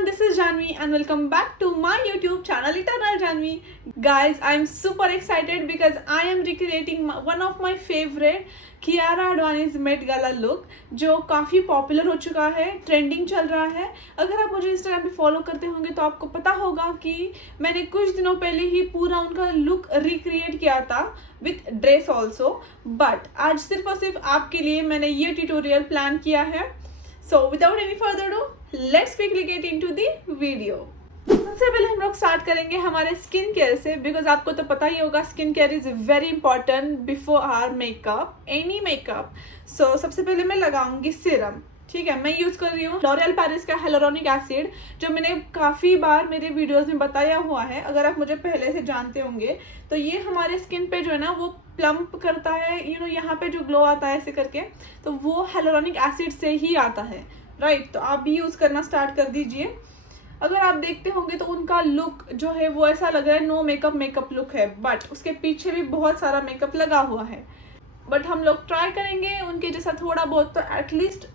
everyone, this is Janvi and welcome back to my YouTube channel Eternal Janvi. Guys, I am super excited because I am recreating one of my favorite Kiara Advani's Met Gala look जो काफ़ी popular हो चुका है, trending चल रहा है। अगर आप मुझे इंस्टाग्राम पे फॉलो करते होंगे तो आपको पता होगा कि मैंने कुछ दिनों पहले ही पूरा उनका लुक रिक्रिएट किया था विथ ड्रेस ऑल्सो। बट आज सिर्फ और सिर्फ आपके लिए मैंने ये ट्यूटोरियल प्लान किया है। So without any further do let's quickly get into the video. सबसे पहले हम लोग स्टार्ट करेंगे हमारे स्किन केयर से, बिकॉज आपको तो पता ही होगा skin care is very important before our makeup, any makeup. So सबसे पहले मैं लगाऊंगी सीरम। ठीक है, मैं यूज़ कर रही हूँ लॉरियल पेरिस का हियालुरोनिक एसिड, जो मैंने काफ़ी बार मेरे वीडियोस में बताया हुआ है। अगर आप मुझे पहले से जानते होंगे तो ये हमारे स्किन पे जो है ना वो प्लम्प करता है, यहाँ पे जो ग्लो आता है ऐसे करके, तो वो हियालुरोनिक एसिड से ही आता है। राइट, तो आप भी यूज़ करना स्टार्ट कर दीजिए। अगर आप देखते होंगे तो उनका लुक जो है वो ऐसा लग रहा है नो मेकअप लुक है, बट उसके पीछे भी बहुत सारा मेकअप लगा हुआ है। बट हम लोग ट्राई करेंगे उनके जैसा थोड़ा बहुत, तो एटलीस्ट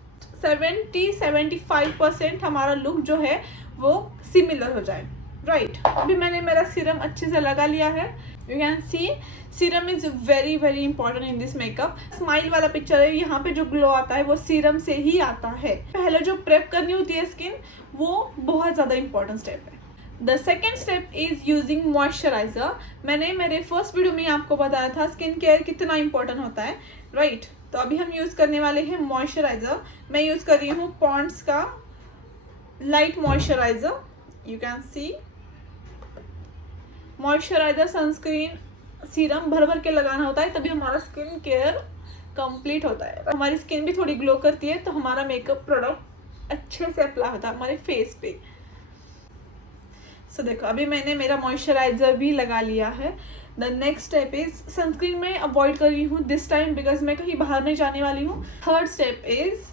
70-75% हमारा लुक जो है वो सिमिलर हो जाए। राइट, अभी मैंने मेरा सीरम अच्छे से लगा लिया है। You can see serum is very very important in this makeup. Smile वाला पिक्चर है, यहाँ पे जो ग्लो आता है वो सीरम से ही आता है। पहले जो प्रेप करनी होती है स्किन, वो बहुत ज़्यादा इंपॉर्टेंट स्टेप है। The second step is using moisturiser. मैंने मेरे फर्स्ट वीडियो में आपको बताया था स्किन केयर कितना इंपॉर्टेंट होता है। राइट, तो अभी हम यूज़ करने वाले हैं मॉइस्चराइजर। मैं यूज़ कर रही हूँ पॉन्ड्स का light moisturiser. You can C moisturiser, sunscreen, serum भर भर के लगाना होता है, तभी हमारा स्किन केयर कंप्लीट होता है। हमारी स्किन भी थोड़ी ग्लो करती है, तो हमारा मेकअप प्रोडक्ट अच्छे से अप्लाई होता है हमारे फेस पे। सो देखो, अभी मैंने मेरा मॉइस्चराइजर भी लगा लिया है। The next step is sunscreen में अवॉइड कर रही हूँ दिस टाइम, बिकॉज मैं कहीं बाहर नहीं जाने वाली हूँ। Third step is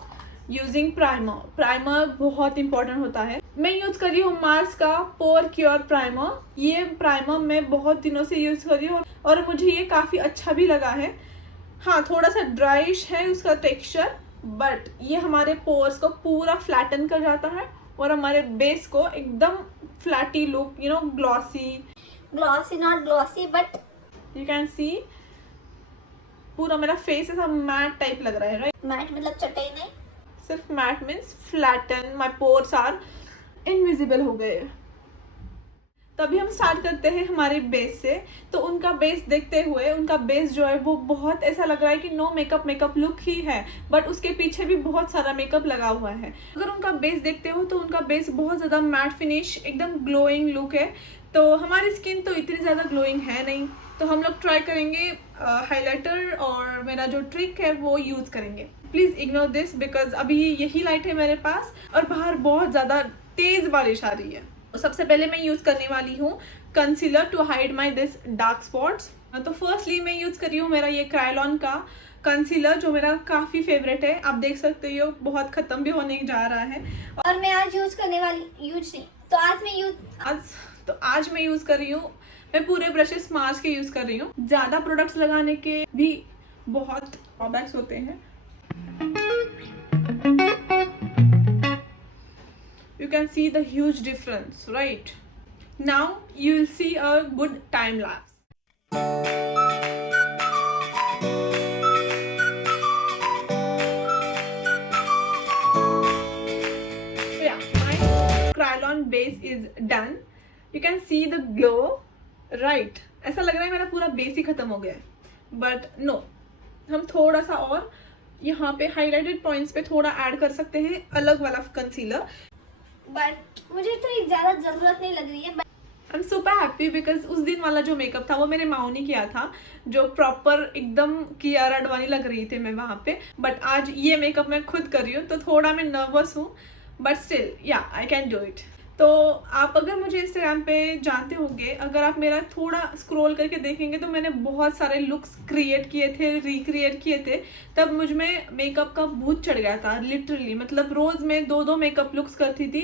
using primer. Primer बहुत इंपॉर्टेंट होता है। मैं यूज़ कर रही हूँ मार्स का पोर क्योर प्राइमर। ये प्राइमर मैं बहुत दिनों से यूज़ कर रही हूँ और मुझे ये काफ़ी अच्छा भी लगा है। हाँ, थोड़ा सा ड्राइश है उसका टेक्सचर, बट ये हमारे पोर्स को पूरा फ्लैटन कर जाता है और हमारे बेस को एकदम flirty look, glossy not glossy but you can सी पूरा मेरा फेस ऐसा मैट टाइप लग रहा है। राइट, मैट मतलब चटाई नहीं, सिर्फ mat means flatten. My pores are invisible हो गए। तभी हम स्टार्ट करते हैं हमारे बेस से। तो उनका बेस देखते हुए, उनका बेस जो है वो बहुत ऐसा लग रहा है कि नो मेकअप लुक ही है, बट उसके पीछे भी बहुत सारा मेकअप लगा हुआ है। अगर उनका बेस देखते हो तो उनका बेस बहुत ज़्यादा मैट फिनिश, एकदम ग्लोइंग लुक है। तो हमारी स्किन तो इतनी ज़्यादा ग्लोइंग है नहीं, तो हम लोग ट्राई करेंगे हाइलाइटर और मेरा जो ट्रिक है वो यूज़ करेंगे। प्लीज़ इग्नोर दिस बिकॉज अभी यही लाइट है मेरे पास और बाहर बहुत ज़्यादा तेज़ बारिश आ रही है। तो सबसे पहले मैं यूज़ करने वाली हूँ concealer to hide my this dark spots. तो फर्स्टली मैं यूज़ कर रही हूँ मेरा ये क्रायोलॉन का कंसीलर, जो मेरा काफ़ी फेवरेट है। आप देख सकते हो बहुत ख़त्म भी होने जा रहा है। और मैं आज यूज करने वाली आज मैं यूज़ कर रही हूँ, मैं पूरे ब्रशेस मार्स के यूज़ कर रही हूँ। ज़्यादा प्रोडक्ट्स लगाने के भी बहुत ड्रॉबैक्स होते हैं। You can see the huge difference, right? Now you will see a good time lapse. So yeah, my Kryolan base is done. You can see the glow, right? ऐसा लग रहा है मेरा पूरा बेस ही खत्म हो गया है, but no, हम थोड़ा सा और यहाँ पे हाइलाइटेड पॉइंट्स पे थोड़ा ऐड कर सकते हैं अलग वाला कंसीलर, बट मुझे इतनी ज्यादा जरूरत नहीं लग रही है। I am super happy because उस दिन वाला जो मेकअप था वो मेरे माऊ ने किया था, जो प्रॉपर एकदम कियारा आडवाणी लग रही थी मैं वहाँ पे। बट आज ये मेकअप मैं खुद कर रही हूँ, तो थोड़ा मैं नर्वस हूँ, बट स्टिल या आई कैन डू इट। तो आप अगर मुझे इंस्टाग्राम पे जानते होंगे, अगर आप मेरा थोड़ा स्क्रॉल करके देखेंगे तो मैंने बहुत सारे लुक्स क्रिएट किए थे, रिक्रिएट किए थे। तब मुझ में मेकअप का भूत चढ़ गया था लिटरली, मतलब रोज़ मैं 2-2 मेकअप लुक्स करती थी।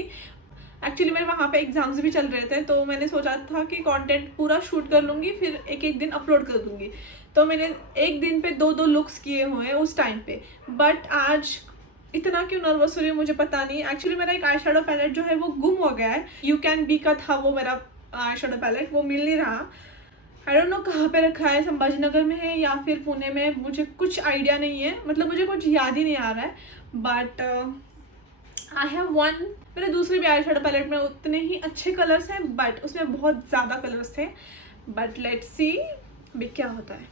एक्चुअली मेरे वहाँ पे एग्ज़ाम्स भी चल रहे थे, तो मैंने सोचा था कि कंटेंट पूरा शूट कर लूँगी, फिर एक दिन अपलोड कर दूँगी। तो मैंने एक दिन पे 2-2 लुक्स किए हुए हैं उस टाइम पे। बट आज इतना क्यों नर्वस हो रही हूँ मुझे पता नहीं। एक्चुअली मेरा एक आई शेडो पैलेट जो है वो गुम हो गया है। यू कैन बी का था वो मेरा आई शेडो पैलेट, वो मिल नहीं रहा। आई डोंट नो कहाँ पे रखा है, संभाजी नगर में है या फिर पुणे में, मुझे कुछ आइडिया नहीं है, मतलब मुझे कुछ याद ही नहीं आ रहा है। But I have one. मेरे दूसरे भी आई शेडो पैलेट में उतने ही अच्छे कलर्स हैं बट उसमें बहुत ज़्यादा कलर्स थे। बट लेट्स सी भी क्या होता है।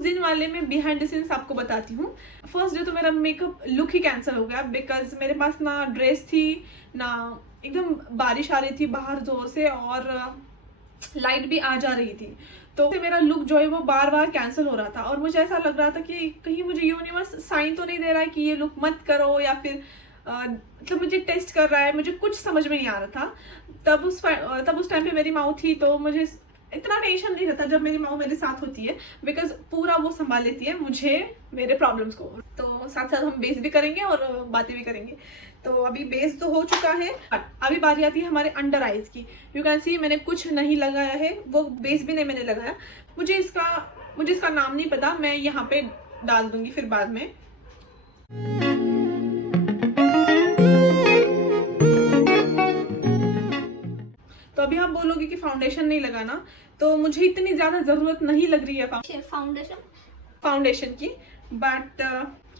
दिन वाले में बिहाइंड द सीन्स आपको बताती हूँ। फर्स्ट डे तो मेरा मेकअप लुक ही कैंसिल हो गया बिकॉज मेरे पास ना ड्रेस थी ना, एकदम बारिश आ रही थी बाहर ज़ोर से और लाइट भी आ जा रही थी, तो मेरा लुक जो है वो बार बार कैंसिल हो रहा था और मुझे ऐसा लग रहा था कि कहीं मुझे यूनिवर्स साइन तो नहीं दे रहा है कि ये लुक मत करो या फिर मतलब मुझे टेस्ट कर रहा है, मुझे कुछ समझ में नहीं आ रहा था। तब उस टाइम पे मेरी माँ थी तो मुझे इतना टेंशन नहीं रहता जब मेरी माँ मेरे साथ होती है बिकॉज पूरा वो संभाल लेती है मुझे, मेरे प्रॉब्लम्स को। तो साथ साथ हम बेस भी करेंगे और बातें भी करेंगे। तो अभी बेस तो हो चुका है, अभी बारी आती है हमारे अंडर आइज की। यू कैन सी मैंने कुछ नहीं लगाया है, वो बेस भी नहीं मैंने लगाया। मुझे इसका नाम नहीं पता, मैं यहाँ पे डाल दूंगी फिर बाद में। तो अभी आप बोलोगे कि फाउंडेशन नहीं लगाना, तो मुझे इतनी ज़्यादा ज़रूरत नहीं लग रही है फाउंडेशन की। बट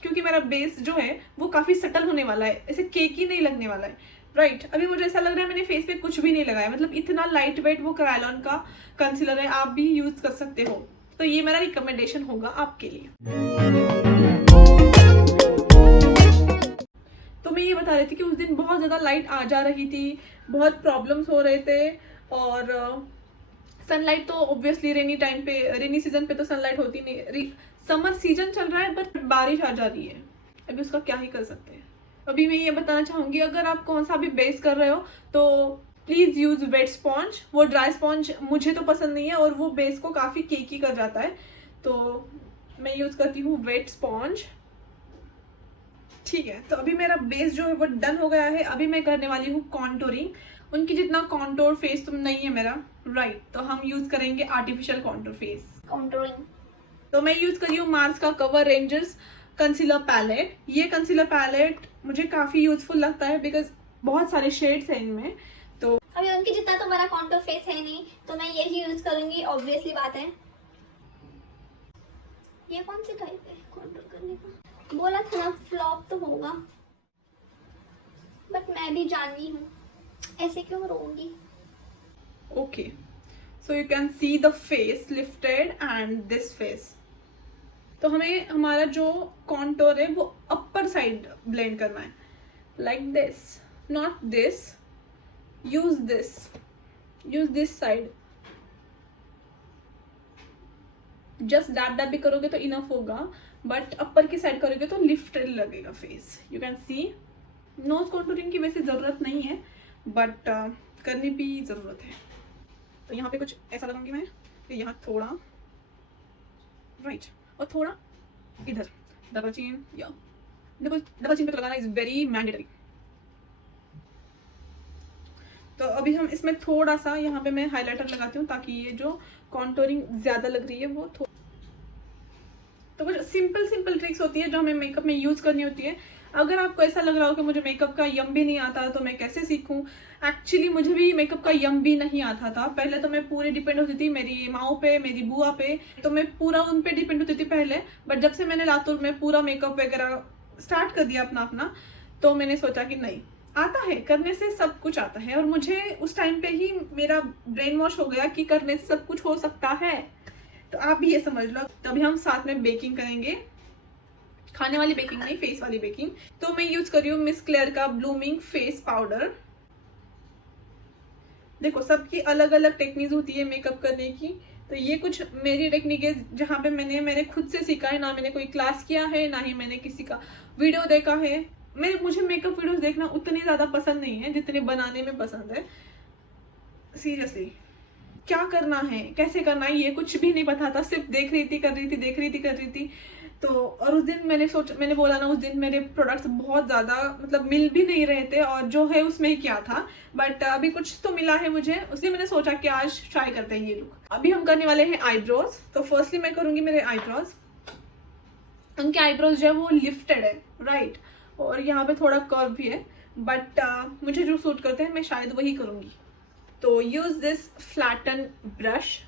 क्योंकि मेरा बेस जो है वो काफ़ी सटल होने वाला है, ऐसे केकी नहीं लगने वाला है, राइट। अभी मुझे ऐसा लग रहा है मैंने फेस पे कुछ भी नहीं लगाया, मतलब इतना लाइट वेट वो क्रायलॉन का कंसीलर है, आप भी यूज़ कर सकते हो। तो ये मेरा रिकमेंडेशन होगा आपके लिए। तो मैं ये बता रही थी कि उस दिन बहुत ज़्यादा लाइट आ जा रही थी, बहुत प्रॉब्लम्स हो रहे थे और सनलाइट तो ऑब्वियसली रेनी सीजन पे तो सनलाइट होती नहीं। समर सीजन चल रहा है बट बारिश आ जा रही है, अभी उसका क्या ही कर सकते हैं। अभी मैं ये बताना चाहूँगी अगर आप कौन सा भी बेस कर रहे हो तो प्लीज़ यूज़ वेट स्पॉन्ज। वो ड्राई स्पॉन्ज मुझे तो पसंद नहीं है और वो बेस को काफ़ी केकी कर जाता है, तो मैं यूज़ करती हूँ वेट स्पॉन्ज। ठीक है, तो अभी मेरा बेस जो है वो डन हो गया है। अभी मैं करने वाली हूँ कॉन्टोरिंग। उनकी जितना कॉन्टोर फेस तो नहीं है मेरा, राइट, तो हम यूज़ करेंगे आर्टिफिशियल कॉन्टोर फेस कॉन्टूरिंग। तो मैं यूज़ कर रही हूँ मार्स का कवर रेंजर्स कंसीलर पैलेट। ये कंसीलर पैलेट मुझे काफ़ी यूजफुल लगता है बिकॉज बहुत सारे शेड्स हैं इनमें। तो अभी उनकी जितना तो मेरा कॉन्टूर फेस है नहीं, तो मैं यही यूज करूंगी, ऑब्वियसली बात है। ये कौन सी टाइप है कॉन्टूर करने का? बोला था ना फ्लॉप तो होगा, बट मैं भी जानी हूँ, ऐसे क्यों रोऊंगी। Okay, so you can see the face lifted and this face. तो हमें हमारा जो कॉन्टोर है वो अपर साइड ब्लेंड करना है, like this, not this. Use this side. Just dab dab भी करोगे तो इनफ होगा, बट अपर की साइड करोगे तो लिफ्टेड लगेगा face. You can see nose contouring की वैसे ज़रूरत नहीं है बट करनी भी ज़रूरत है। तो यहाँ पे कुछ ऐसा लगाऊंगी मैं, फिर यहाँ थोड़ा राइट और थोड़ा इधर डबल चिन, या डबल चिन पे तो लगाना इज वेरी मैंडेटरी। तो अभी हम इसमें थोड़ा सा यहाँ पे मैं हाइलाइटर लगाती हूँ ताकि ये जो कॉन्टोरिंग ज़्यादा लग रही है वो तो कुछ सिंपल ट्रिक्स होती है जो हमें मेकअप में यूज़ करनी होती है। अगर आपको ऐसा लग रहा हो कि मुझे मेकअप का यम भी नहीं आता तो मैं कैसे सीखूं, एक्चुअली मुझे भी मेकअप का यम भी नहीं आता था। पहले तो मैं पूरी डिपेंड होती थी मेरी माओ पे, मेरी बुआ पे, तो मैं पूरा उन पे डिपेंड होती थी पहले। बट जब से मैंने लातूर में पूरा मेकअप वगैरह स्टार्ट कर दिया अपना तो मैंने सोचा कि नहीं, आता है, करने से सब कुछ आता है। और मुझे उस टाइम पे ही मेरा ब्रेन वॉश हो गया कि करने से सब कुछ हो सकता है, तो आप भी ये समझ लो। तो अभी हम साथ में बेकिंग करेंगे, खाने वाली बेकिंग नहीं, फेस वाली बेकिंग। तो मैं यूज कर रही हूँ मिस क्लेयर का ब्लूमिंग फेस पाउडर। देखो सबकी अलग अलग टेक्निक होती है मेकअप करने की, तो ये कुछ मेरी टेक्निक है जहाँ पे मैंने मेरे खुद से सीखा है, ना मैंने कोई क्लास किया है ना ही मैंने किसी का वीडियो देखा है। मुझे मेकअप वीडियोस देखना उतनी ज़्यादा पसंद नहीं है जितने बनाने में पसंद है। सीरियसली क्या करना है, कैसे करना है, ये कुछ भी नहीं पता था, सिर्फ देख रही थी, कर रही थी। तो और उस दिन मैंने बोला ना, उस दिन मेरे प्रोडक्ट्स बहुत ज़्यादा मतलब मिल भी नहीं रहे थे और जो है उसमें ही क्या था, बट अभी कुछ तो मिला है मुझे। उसलिए मैंने सोचा कि आज ट्राई करते हैं ये लुक। अभी हम करने वाले हैं आईब्रोज। तो फर्स्टली मैं करूँगी मेरे आईब्रोज। उनके आईब्रोज जो है वो लिफ्टेड है, राइट, और यहाँ पे थोड़ा कर्व भी है, बट मुझे जो सूट करते हैं मैं शायद वही करूँगी. तो यूज दिस फ्लैटन ब्रश.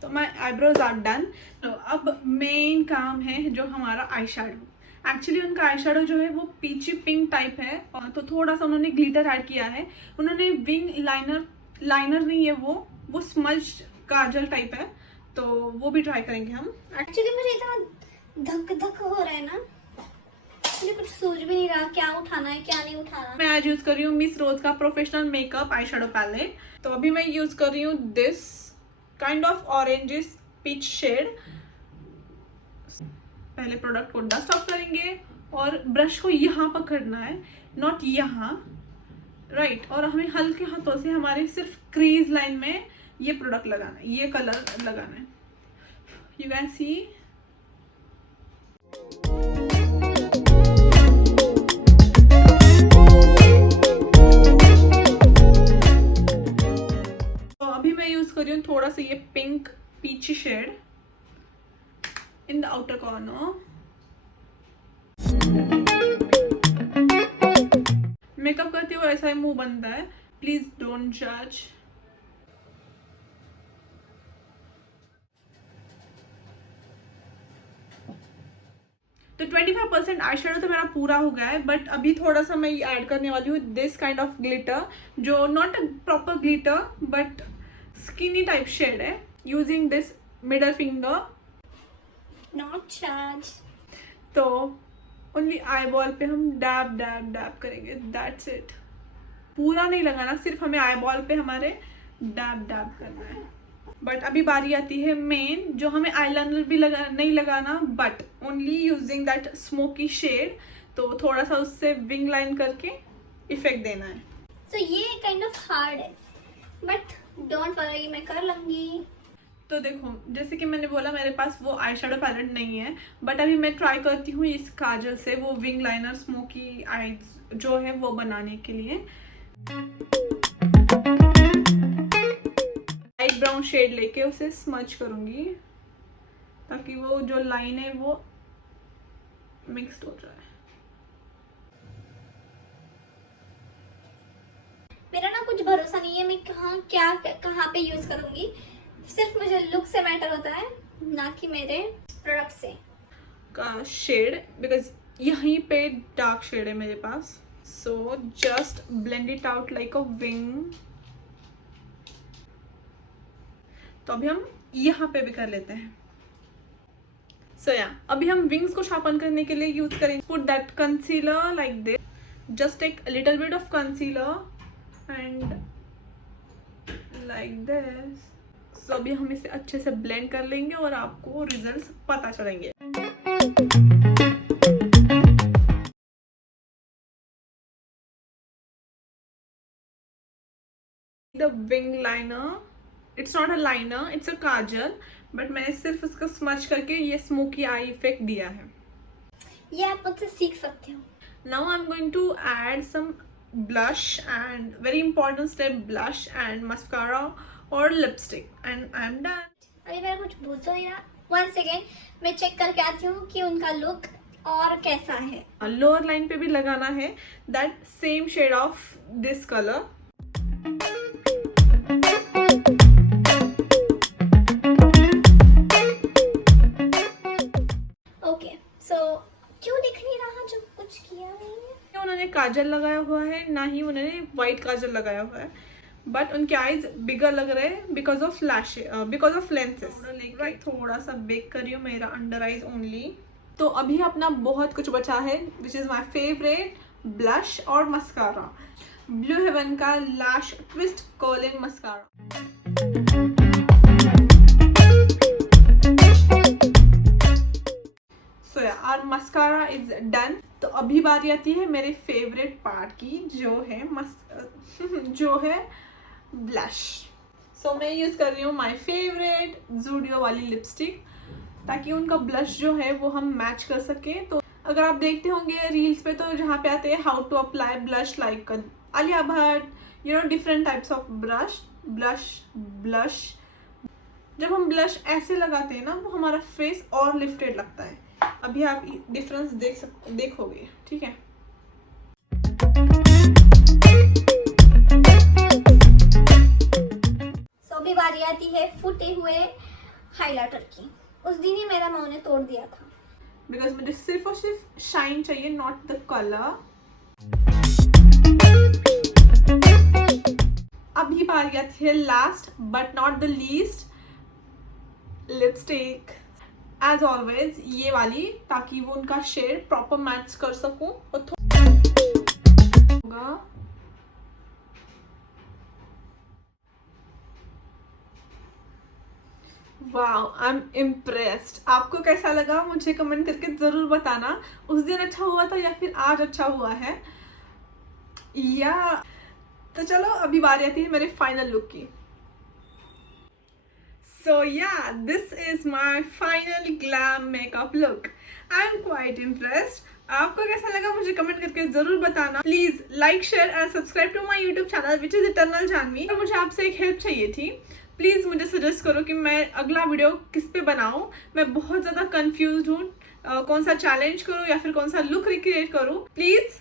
तो माई आईब्रोज आर डन. तो अब मेन काम है जो हमारा आई शेडो. एक्चुअली उनका आई शेडो जो है वो पीची पिंक टाइप है, और तो थोड़ा सा उन्होंने ग्लिटर ऐड किया है. उन्होंने विंग लाइनर नहीं है, वो स्मज काजल टाइप है, तो वो भी ट्राई करेंगे हम. एक्चुअली मुझे इतना धक धक हो रहा है ना, मुझे कुछ सूझ भी नहीं रहा क्या उठाना है क्या नहीं उठाना. मैं आज यूज कर रही हूँ मिस रोज का professional makeup eye shadow palette. तो अभी मैं यूज कर रही हूँ this kind of orangish peach shade. पहले प्रोडक्ट को डस्ट ऑफ करेंगे और ब्रश को यहाँ पकड़ना है, नॉट यहाँ, राइट. और हमें हल्के हाथों से हमारे सिर्फ क्रीज लाइन में ये प्रोडक्ट लगाना है, ये कलर लगाना है. यू कैन सी. तो अभी मैं यूज कर रही हूँ थोड़ा सा ये pink peachy shade in the outer corner. Makeup करते हुए ऐसा ही मुंह बनता है, प्लीज डोंट जज. तो 25% आई शेडो तो मेरा पूरा हो गया है, बट अभी थोड़ा सा मैं ऐड करने वाली हूँ दिस काइंड ऑफ ग्लिटर, जो not a proper glitter but skinny type shade है. Using this middle finger. Not charge. तो ओनली आई बॉल पे हम डैब डैब डैब करेंगे, दैट्स इट. पूरा नहीं लगाना, सिर्फ हमें आई बॉल पे हमारे डैब डैब करना है. बट अभी बारी आती है मेन, जो हमें आईलाइनर भी नहीं लगाना, but only using that smoky shade. तो थोड़ा सा उससे विंग लाइन करके इफेक्ट देना है. तो ये काइंड ऑफ हार्ड है, बट डोंट वरी, मैं कर लूंगी. तो देखो, जैसे कि मैंने बोला मेरे पास वो आई शेडो पैलेट नहीं है, बट अभी मैं ट्राई करती हूँ इस काजल से वो विंग लाइनर स्मोकी आईज जो है वो बनाने के लिए. लाइट ब्राउन शेड लेके उसे स्मच करूँगी ताकि वो जो लाइन है वो मिक्स्ड हो जाए. मेरा ना कुछ भरोसा नहीं है मैं कहाँ पे यूज करूंगी. सिर्फ मुझे लुक से मैटर होता है, ना कि मेरे प्रोडक्ट से. का शेड, बिकॉज यहीं पे डार्क शेड है मेरे पास. So just blend it out like a wing. तो अभी हम यहाँ पे भी कर लेते हैं. सो अभी हम विंग्स को शार्पन करने के लिए यूज करेंगे. Put that concealer like this. Just take a little bit of concealer and like this. So अभी हम इसे अच्छे से ब्लेंड कर लेंगे और आपको रिजल्ट्स पता चलेंगे. The wing liner, it's not a liner, it's a Kajal, but मैंने सिर्फ उसका स्मच करके ये स्मोकी आई इफेक्ट दिया है. ये आप मुझसे सीख सकते हो. Now I am going to add some blush and very important step, blush and mascara or lipstick and I am done. अभी मेरा कुछ भूल तो नहीं रहा. 1 सेकेंड, मैं चेक करके आती हूँ कि उनका लुक और कैसा है. लोअर लाइन पे भी लगाना है that same shade of this colour. Okay, so क्यों दिख नहीं रहा जब कुछ किया नहीं है. उन्होंने काजल लगाया हुआ है, ना ही उन्होंने वाइट काजल लगाया हुआ है, बट उनके आईज बिगर लग रहे हैं because of flash, because of lenses. Right, थोड़ा सा बेक करी हूँ मेरा अंडर आईज ओनली. तो अभी अपना बहुत कुछ बचा है, which is my favourite blush और मस्कारा. ब्लू हेवन का lash twist curling mascara. So our mascara is done. तो अभी बारी आती है मेरे फेवरेट पार्ट की, जो है ब्लश. सो मैं यूज कर रही हूँ माय फेवरेट ज़ूडियो वाली लिपस्टिक, ताकि उनका ब्लश जो है वो हम मैच कर सकें. तो अगर आप देखते होंगे रील्स पे, तो जहाँ पे आते हैं how to apply blush like Alia Bhatt, you know, different types of blush. जब हम ब्लश ऐसे लगाते हैं ना वो हमारा फेस और लिफ्टेड लगता है। अभी आप डिफरेंस देखोगे, ठीक है। सो अभी बारी आती है फूटे हुए हाइलाइटर की। उस दिन ही मेरा माँ ने तोड़ दिया था। बिकॉज मुझे सिर्फ और सिर्फ शाइन चाहिए, नॉट द कलर। अभी बारी आती है last but not the least, lipstick. As always ये वाली, ताकि वो उनका शेड प्रॉपर मैच कर सकूं और होगा। Wow, I am impressed. आपको कैसा लगा मुझे कमेंट करके जरूर बताना। उस दिन अच्छा हुआ था या फिर आज अच्छा हुआ है, या तो चलो अभी बारी आती है मेरे फाइनल लुक की। So yeah, this is my final glam makeup look. I'm quite impressed. आपको कैसा लगा मुझे कमेंट करके जरूर बताना। Please like, share and subscribe to my YouTube channel which is eternal Janvi. और मुझे आपसे एक हेल्प चाहिए थी। प्लीज मुझे सजेस्ट करो कि मैं अगला वीडियो किस पे बनाऊं। मैं बहुत ज़्यादा कंफ्यूज हूँ, कौन सा चैलेंज करूँ या फिर कौन सा लुक रिक्रिएट करूँ। Please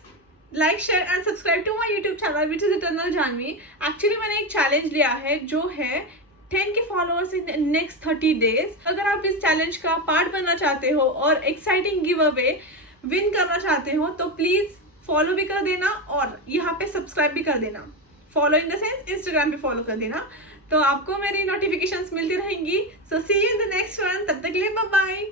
like, share and subscribe to my YouTube channel which is eternal Janvi. Actually मैंने एक चैलेंज लिया है जो है 10K followers in next 30 days. अगर आप इस चैलेंज का पार्ट बनना चाहते हो और एक्साइटिंग गिव अवे विन करना चाहते हो तो प्लीज फॉलो भी कर देना और यहाँ पे सब्सक्राइब भी कर देना। Follow in the sense Instagram पे फॉलो कर देना, तो आपको मेरी नोटिफिकेशंस मिलती रहेंगी। So see you in the next one. तब तक के लिए बाय बाय।